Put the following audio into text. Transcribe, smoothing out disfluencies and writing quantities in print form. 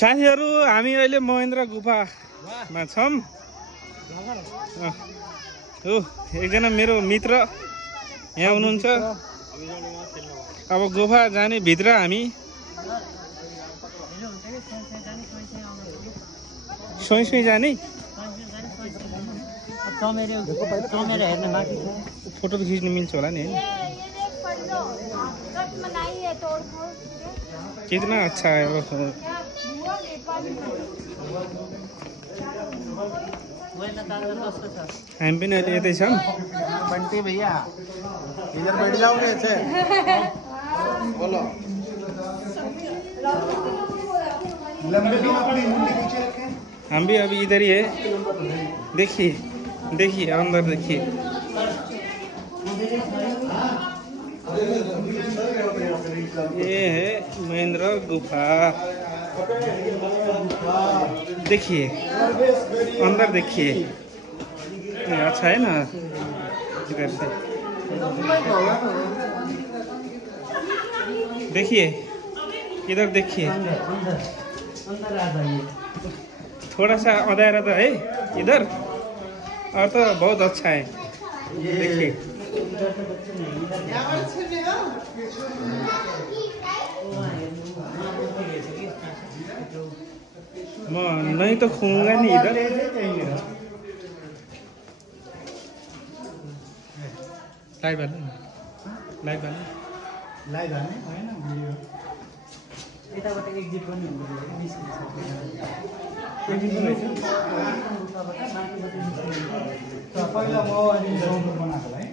साथीहरु हामी अहिले महेन्द्र गुफामा छौं। हो एकजना मेरो मित्र यहाँ हुनुहुन्छ। अब गुफा जाने भित्र हामी सोई जाने फोटो त खिच्नु मिल्छ होला नि। कितना अच्छा है वो। हम भी नहीं लेते छम। बंटी भैया इधर बैठ जाओगे ऐसे बोलो। लंबे भी अपनी मुंडी पीछे रखें। हम भी अभी इधर ही है। देखिए देखिए अंदर देखिए। ये है महेंद्र गुफा। देखिए अंदर देखिए अच्छा है ना इधर से देखिए इधर देखिए थोड़ा सा अंधेरा तो है इधर और तो बहुत अच्छा है। देखिए नहीं तो खूंगा नहीं इधर। लाइव वाला लाइव वाला लाइभ हाल्ने होइन भिडियो यताबाट एक्जिट पनि पहिला म अनि बनाएको है।